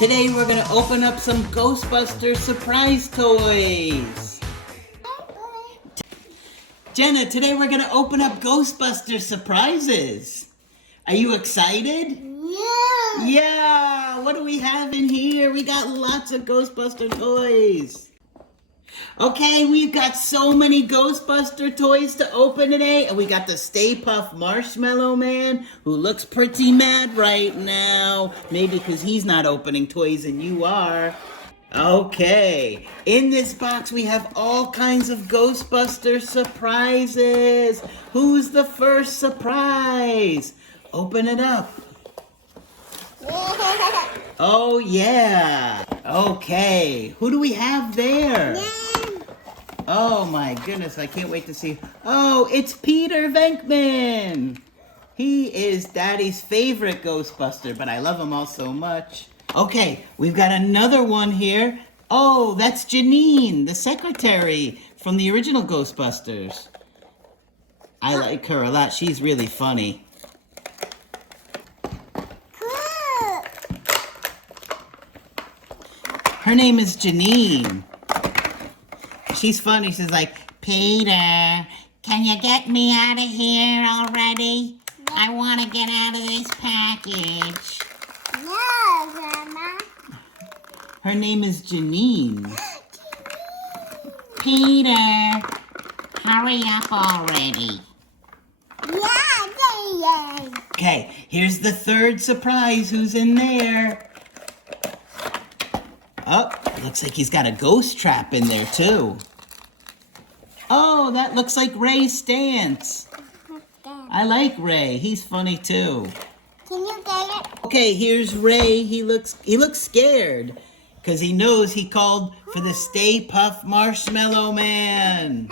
Today we're gonna open up some Ghostbuster surprise toys. Jenna, today we're gonna open up Ghostbuster surprises. Are you excited? Yeah. Yeah, what do we have in here? We got lots of Ghostbuster toys. Okay, we've got so many Ghostbuster toys to open today. And we got the Stay Puft Marshmallow Man, who looks pretty mad right now. Maybe because he's not opening toys and you are. Okay, in this box we have all kinds of Ghostbuster surprises. Who's the first surprise? Open it up. Oh yeah. Okay, who do we have there? Oh my goodness, I can't wait to see. Oh, it's Peter Venkman. He is Daddy's favorite Ghostbuster, but I love him all so much. Okay, we've got another one here. Oh, that's Janine, the Secretary from the original Ghostbusters. I like her a lot. She's really funny. Her name is Janine. She's funny. She's like, Peter, can you get me out of here already? I want to get out of this package. No, Grandma. Her name is Janine. Peter, hurry up already. Yeah. Okay, here's the third surprise. Who's in there? Oh, looks like he's got a ghost trap in there too. Oh, that looks like Ray Stantz. I like Ray. He's funny too. Can you get it? Okay, here's Ray. He looks scared because he knows he called for the Stay Puft Marshmallow Man.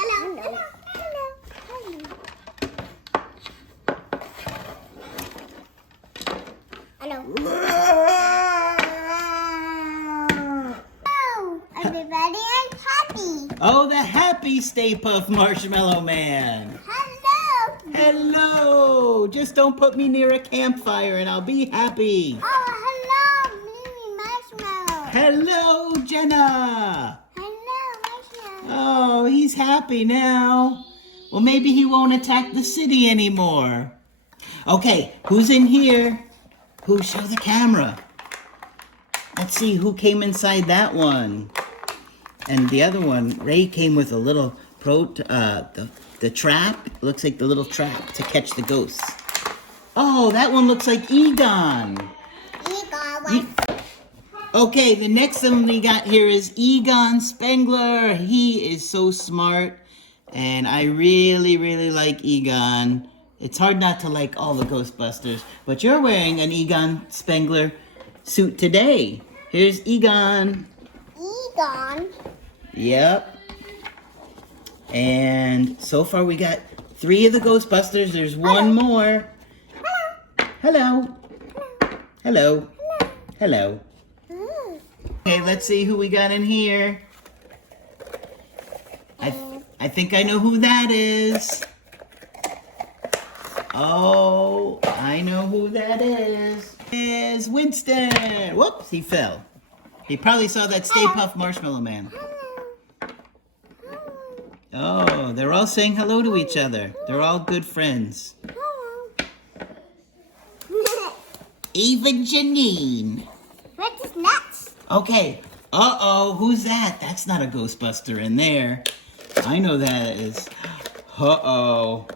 Hello. Everybody is happy. Oh, the happy Stay Puft Marshmallow Man. Hello. Hello. Just don't put me near a campfire and I'll be happy. Oh, hello, Marshmallow. Hello, Jenna. Hello, Marshmallow. Oh, he's happy now. Well, maybe he won't attack the city anymore. Okay, who's in here? Who? Show the camera. Let's see who came inside that one. And the other one, Ray came with a little the trap. Looks like the little trap to catch the ghosts. Oh, that one looks like Egon. Okay, the next one we got here is Egon Spengler. He is so smart, and I really, really like Egon. It's hard not to like all the Ghostbusters, but you're wearing an Egon Spengler suit today. Here's Egon. Egon. Yep. And so far we got 3 of the Ghostbusters. There's one more. Hello. Hello. Hello. Okay, let's see who we got in here. I think I know who that is. Oh, I know who that is. It's Winston. Whoops, he fell. He probably saw that Stay Puft Marshmallow Man. Oh, they're all saying hello to each other. They're all good friends. Even Janine. What is nuts? Okay. Uh-oh, who's that? That's not a Ghostbuster in there. I know that is. Uh-oh.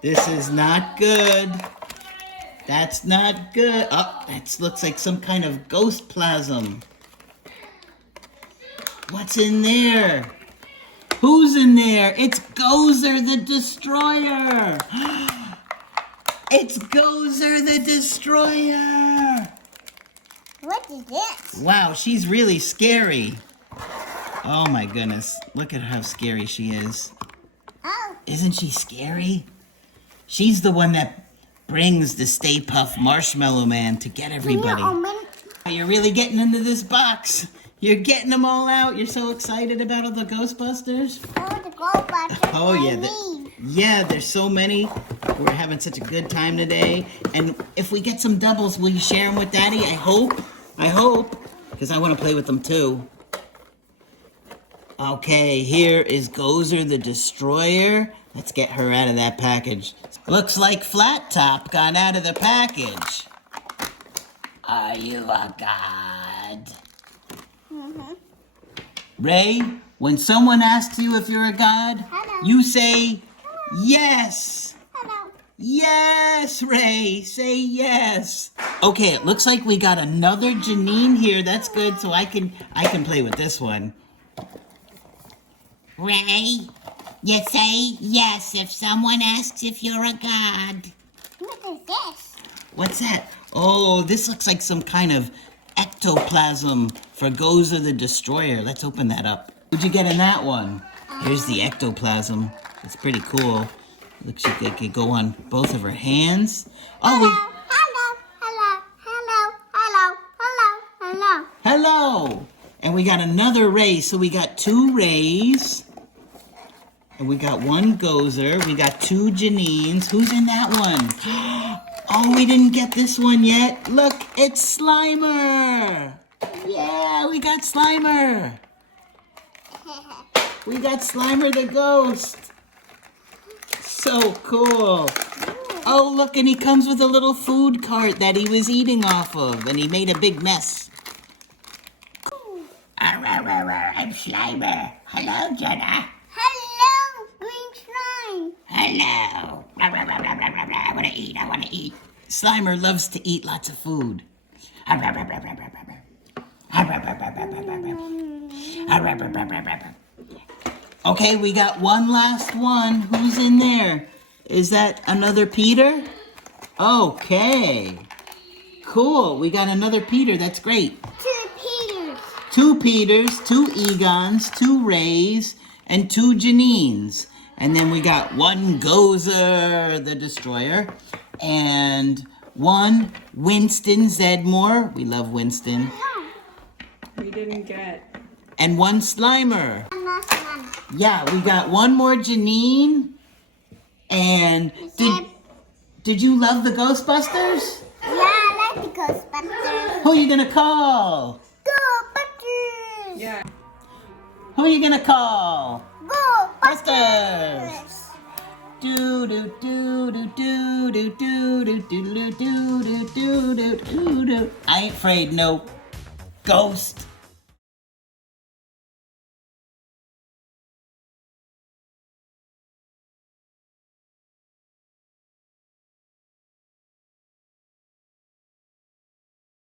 This is not good. That's not good. Oh, that looks like some kind of ghost plasm. What's in there? Who's in there? It's Gozer the Destroyer. It's Gozer the Destroyer. What is this? Wow, she's really scary. Oh my goodness. Look at how scary she is. Oh. Isn't she scary? She's the one that brings the Stay Puft Marshmallow Man to get everybody. You're really getting into this box. You're getting them all out. You're so excited about all the Ghostbusters. Oh, the Ghostbusters. Oh, yeah. Yeah, there's so many. We're having such a good time today. And if we get some doubles, will you share them with Daddy? I hope. I hope, because I want to play with them too. Okay, here is Gozer the Destroyer. Let's get her out of that package. Looks like Flat Top got out of the package. Are you a god? Mm-hmm. Ray, when someone asks you if you're a god, Hello. you say yes. Hello. Yes, Ray, say yes. Okay, it looks like we got another Janine here. That's good, so I can play with this one. Ray, you say yes if someone asks if you're a god. What is this? What's that? Oh, this looks like some kind of ectoplasm for Gozer the Destroyer. Let's open that up. What'd you get in that one? Here's the ectoplasm. It's pretty cool. Looks like it could go on both of her hands. Oh, Hello. hello. And we got another Ray. So we got 2 Rays. And we got 1 Gozer. We got 2 Janines. Who's in that one? Oh, we didn't get this one yet. Look, it's Slimer. Yeah, we got Slimer. We got Slimer the ghost. So cool. Oh, look, and he comes with a little food cart that he was eating off of, and he made a big mess. I'm Slimer. Hello, Jenna. Hello, green slime. Hello. I want to eat. Slimer loves to eat lots of food. Okay, we got one last one. Who's in there? Is that another Peter? Okay. Cool. We got another Peter. That's great. 2 Peters. 2 Peters, 2 Egons, 2 Rays, and 2 Janines. And then we got 1 Gozer the Destroyer, and 1 Winston Zedmore. We love Winston. We didn't get. And 1 Slimer. Last one. Yeah, we got 1 more Janine. And did you love the Ghostbusters? Yeah, I like the Ghostbusters. Who are you gonna call? Ghostbusters. Yeah. Who are you gonna call? Ghostbusters. Do do do do do do do do do do do do do do do. I ain't afraid, no ghost.